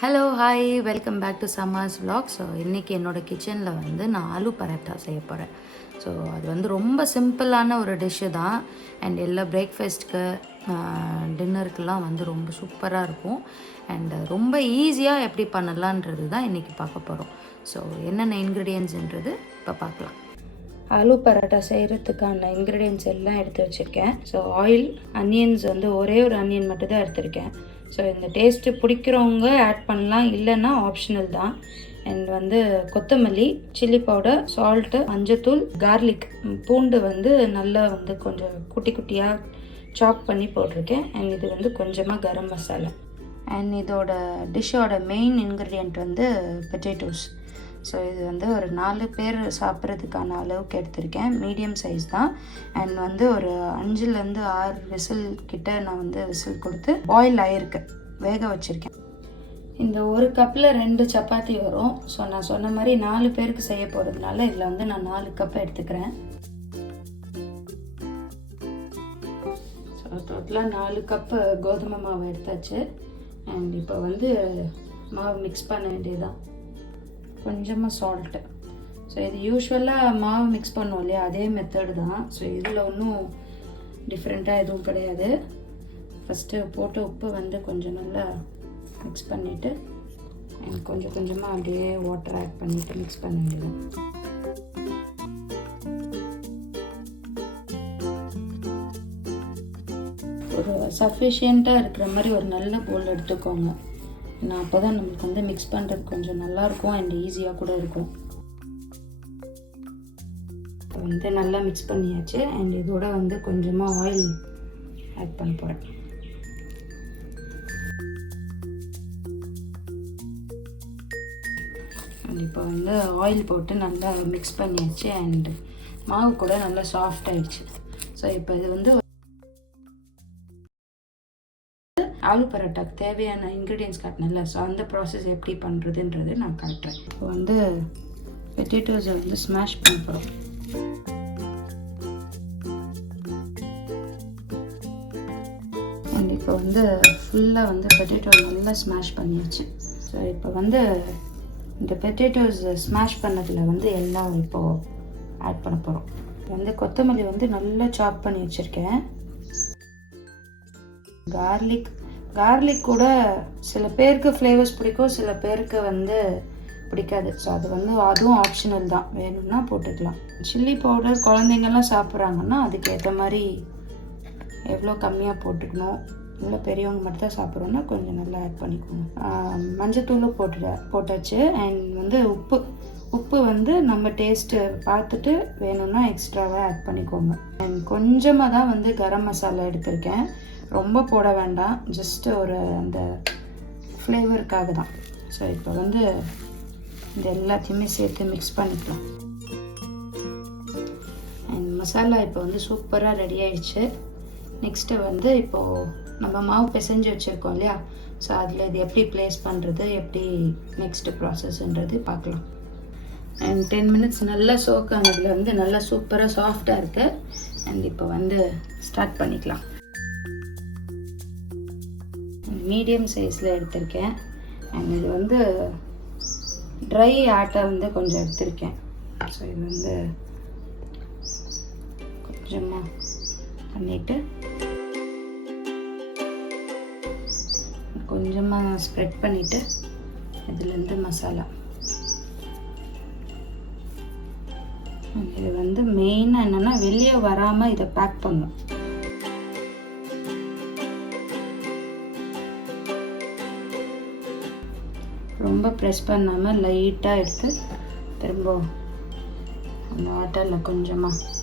Hello hi welcome back to summer's vlog. So இன்றைக்கி என்னோடய கிச்சனில் வந்து நான் ஆலு பரோட்டா செய்ய போகிறேன். ஸோ அது வந்து ரொம்ப சிம்பிளான ஒரு டிஷ்ஷு தான். அண்ட் எல்லா பிரேக்ஃபாஸ்ட்டுக்கு டின்னருக்கெல்லாம் வந்து ரொம்ப சூப்பராக இருக்கும். அண்ட் ரொம்ப ஈஸியாக எப்படி பண்ணலான்றது தான் இன்றைக்கி பார்க்க போகிறோம். ஸோ என்னென்ன இன்க்ரீடியன்ட்ஸ்ன்றது இப்போ பார்க்கலாம். ஆலு பரோட்டா செய்கிறதுக்கான இன்க்ரீடியன்ட்ஸ் எல்லாம் எடுத்து வச்சுருக்கேன். ஸோ ஆயில், அனியன்ஸ் வந்து ஒரே ஒரு அனியன் மட்டும் தான் எடுத்திருக்கேன். ஸோ இந்த டேஸ்ட்டு பிடிக்கிறவங்க ஆட் பண்ணலாம், இல்லைன்னா ஆப்ஷனல் தான். அண்ட் வந்து கொத்தமல்லி, சில்லி பவுடர், சால்ட்டு, மஞ்சத்தூள், கார்லிக், பூண்டு வந்து நல்லா வந்து கொஞ்சம் குட்டி குட்டியாக சாப் பண்ணி போட்டிருக்கேன். அண்ட் இது வந்து கொஞ்சமாக கரம் மசாலா. அண்ட் இதோட டிஷ்ஷோட மெயின் இன்க்ரீடியண்ட் வந்து பொட்டேட்டோஸ். ஸோ இது வந்து ஒரு 4 பேர் சாப்பிட்றதுக்கான அளவுக்கு எடுத்திருக்கேன். மீடியம் சைஸ் தான். அண்ட் வந்து ஒரு 5லேருந்து 6 விசில் கிட்ட நான் வந்து விசில் கொடுத்து பாயில் ஆகிருக்கு, வேக வச்சுருக்கேன். இந்த ஒரு கப்பில் 2 சப்பாத்தி வரும். ஸோ நான் சொன்ன மாதிரி 4 பேருக்கு செய்ய போகிறதுனால இதில் வந்து நான் 4 கப் எடுத்துக்கிறேன். ஸோ டோட்டலாக 4 கப்பு கோதுமை மாவு எடுத்தாச்சு. அண்ட் இப்போ வந்து மாவு மிக்ஸ் பண்ண வேண்டியதுதான். கொஞ்சமாக சால்ட்டு. ஸோ இது யூஸ்வலாக மாவு மிக்ஸ் பண்ணுவோம் இல்லையா, அதே மெத்தடு தான். ஸோ இதில் ஒன்றும் டிஃப்ரெண்ட்டாக எதுவும் கிடையாது. ஃபஸ்ட்டு போட்டு உப்பு வந்து கொஞ்சம் நல்லா மிக்ஸ் பண்ணிவிட்டு கொஞ்சம் கொஞ்சமாக அப்படியே வாட்டர் ஆட் பண்ணிவிட்டு மிக்ஸ் பண்ண வேண்டியது. ஒரு சஃபிஷியண்ட்டாக இருக்கிற மாதிரி ஒரு நல்ல போல் எடுத்துக்கோங்க. நான் அப்போ தான் நம்மளுக்கு வந்து மிக்ஸ் பண்ணுறது கொஞ்சம் நல்லாயிருக்கும் அண்ட் ஈஸியாக கூட இருக்கும். இப்போ வந்து நல்லா மிக்ஸ் பண்ணியாச்சு. அண்ட் இதோட வந்து கொஞ்சமாக ஆயில் ஆட் பண்ண போகிறேன். அண்ட் இப்போ வந்து ஆயில் போட்டு நல்லா மிக்ஸ் பண்ணியாச்சு. அண்ட் மாவு கூட நல்லா சாஃப்ட் ஆகிடுச்சு. ஸோ இப்போ இது வந்து ஆலு பரோட்டாக்கு தேவையான இன்க்ரீடியன்ஸ் காட்டினல, ஸோ அந்த ப்ராசஸ் எப்படி பண்ணுறதுன்றது நான் காட்டுறேன். இப்போ வந்து பொட்டேட்டோஸை வந்து ஸ்மாஷ் பண்ண போகிறோம். அண்ட் இப்போ வந்து ஃபுல்லாக வந்து பொட்டேட்டோ நல்லா ஸ்மாஷ் பண்ணியாச்சு. ஸோ இப்போ வந்து இந்த பொட்டேட்டோஸ் ஸ்மாஷ் பண்ணதில் வந்து எல்லாம் இப்போது ஆட் பண்ண போகிறோம். வந்து கொத்தமல்லி வந்து நல்லா சாப் பண்ணி வச்சுருக்கேன். கார்லிக் கூட சில பேருக்கு ஃப்ளேவர்ஸ் பிடிக்கும், சில பேருக்கு வந்து பிடிக்காது. ஸோ அது வந்து அதுவும் ஆப்ஷனல் தான், வேணும்னா போட்டுக்கலாம். சில்லி பவுடர் குழந்தைங்கள்லாம் சாப்பிட்றாங்கன்னா அதுக்கேற்ற மாதிரி எவ்வளோ கம்மியாக போட்டுக்கணும். இல்லை பெரியவங்க மட்டும் தான் சாப்பிட்றோன்னா கொஞ்சம் நல்லா ஆட் பண்ணிக்கோங்க. மஞ்சத்தூளும் போட்டாச்சு. அண்ட் வந்து உப்பு வந்து நம்ம டேஸ்ட்டு பார்த்துட்டு வேணும்னா எக்ஸ்ட்ராவாக ஆட் பண்ணிக்கோங்க. அண்ட் கொஞ்சமாக தான் வந்து கரம் மசாலா எடுத்திருக்கேன், ரொம்ப போட வேண்டாம், ஜஸ்ட்டு ஒரு அந்த ஃப்ளேவருக்காக தான். ஸோ இப்போ வந்து இந்த எல்லாத்தையுமே சேர்த்து மிக்ஸ் பண்ணிக்கலாம். அண்ட் மசாலா இப்போ வந்து சூப்பராக ரெடி ஆயிடுச்சு. நெக்ஸ்ட்டு வந்து இப்போது நம்ம மாவு பிசைஞ்சு வச்சுருக்கோம் இல்லையா, ஸோ அதில் இது எப்படி ப்ளேஸ் பண்ணுறது, எப்படி நெக்ஸ்ட்டு ப்ராசஸ்ன்றது பார்க்கலாம். அண்ட் 10 மினிட்ஸ் நல்லா சோக் ஆனதில் வந்து நல்லா சூப்பராக சாஃப்டாக இருக்குது. அண்ட் இப்போ வந்து ஸ்டார்ட் பண்ணிக்கலாம். மீடியம் சைஸில் எடுத்திருக்கேன். அண்ட் இது வந்து ட்ரை ஆட்டை வந்து கொஞ்சம் எடுத்திருக்கேன். ஸோ இது வந்து கொஞ்சமாக பண்ணிவிட்டு கொஞ்சமாக ஸ்ப்ரெட் பண்ணிவிட்டு இதுலேருந்து மசாலா. இது வந்து மெயினாக என்னென்னா வெளியே வராமல் இதை பேக் பண்ணும். ரொம்ப ப்ரெஸ் பண்ணாமல் லைட்டாக எடுத்து திரும்ப அந்த ஆட்டரில் கொஞ்சமாக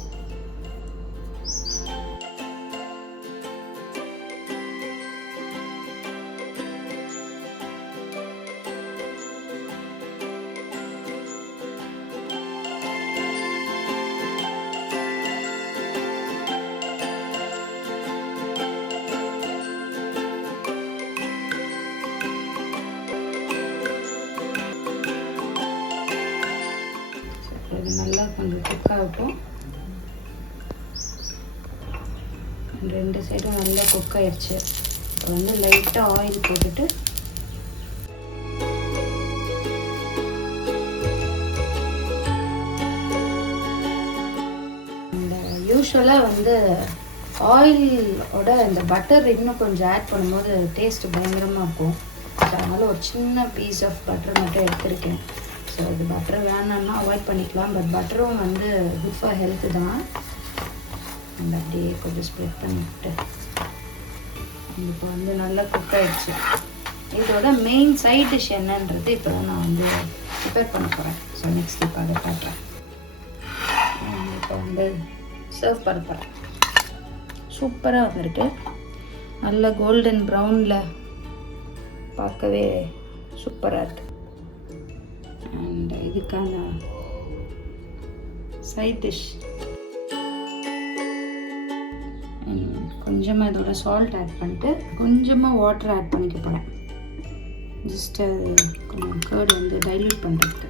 இது நல்லா கொஞ்சம் குக் ஆகட்டும். 2 சைடும் நல்லா குக் ஆயிடுச்சு. இப்போ வந்து லைட்டாக ஆயில் போட்டுட்டு யூஸ்வலாக வந்து ஆயிலோட இந்த பட்டர் இன்னும் கொஞ்சம் ஆட் பண்ணும்போது டேஸ்ட் பயங்கரமாக இருக்கும். அதனால் ஒரு சின்ன பீஸ் ஆஃப் பட்டர் மட்டும் எடுத்திருக்கேன். ஸோ இது பட்டர் வேணான்னா அவாய்ட் பண்ணிக்கலாம். பட் பட்டரும் வந்து குட் ஃபார் ஹெல்த்து தான். அந்த அப்படியே கொஞ்சம் ஸ்ப்ரெட் பண்ணிவிட்டு இப்போ வந்து நல்லா குக் ஆகிடுச்சு. இதோட மெயின் சைட் டிஷ் என்னன்றது இப்போ தான் நான் வந்து ப்ரிப்பேர் பண்ண போகிறேன். ஸோ நெக்ஸ்ட் இப்போ அதை காட்டுறேன். இப்போ வந்து சர்வ் பண்ண போகிறேன். சூப்பராக வந்திருக்கு. நல்ல கோல்டன் ப்ரௌனில் பார்க்கவே சூப்பராக இருக்குது. அண்ட் இதுக்கான சைட் டிஷ் கொஞ்சமாக இதோட சால்ட் ஆட் பண்ணிட்டு கொஞ்சமாக வாட்டர் ஆட் பண்ணிக்க போகிறேன். ஜஸ்ட்டு கொஞ்சம் கர்டு வந்து டைல்யூட் பண்ணுறதுக்கு.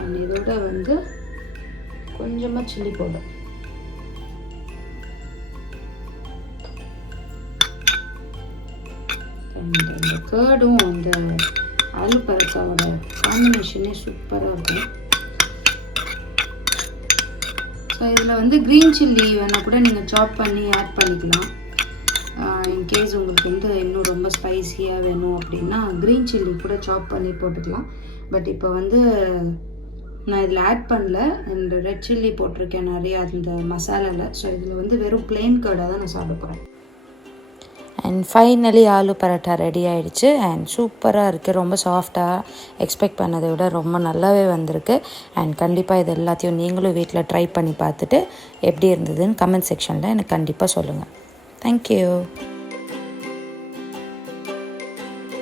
அண்ட் இதோட வந்து கொஞ்சமாக சில்லி பவுடர். அண்ட் இந்த கர்டும் அந்த ஆலு பரோட்டாவோட காம்பினேஷனே சூப்பராக இருக்கும். ஸோ இதில் வந்து க்ரீன் சில்லி வேணால் கூட நீங்கள் சாப் பண்ணி ஆட் பண்ணிக்கலாம். இன்கேஸ் உங்களுக்கு வந்து இன்னும் ரொம்ப ஸ்பைஸியாக வேணும் அப்படின்னா க்ரீன் சில்லி கூட சாப் பண்ணி போட்டுக்கலாம். பட் இப்போ வந்து நான் இதில் ஆட் பண்ணல. அண்ட் ரெட் சில்லி போட்டிருக்கேன் நிறைய அந்த மசாலாவில். ஸோ இதில் வந்து வெறும் பிளெயின் கர்டாக தான் நான் சாப்பிட போகிறேன். And finally aloo parotta ready ஆகிடுச்சு. அண்ட் சூப்பராக இருக்குது. ரொம்ப சாஃப்டாக எக்ஸ்பெக்ட் பண்ணதை விட ரொம்ப நல்லாவே வந்திருக்கு. அண்ட் கண்டிப்பாக இது எல்லாத்தையும் நீங்களும் வீட்டில் ட்ரை பண்ணி பார்த்துட்டு எப்படி இருந்ததுன்னு கமெண்ட் செக்ஷனில் எனக்கு கண்டிப்பாக சொல்லுங்கள். தேங்க்யூ.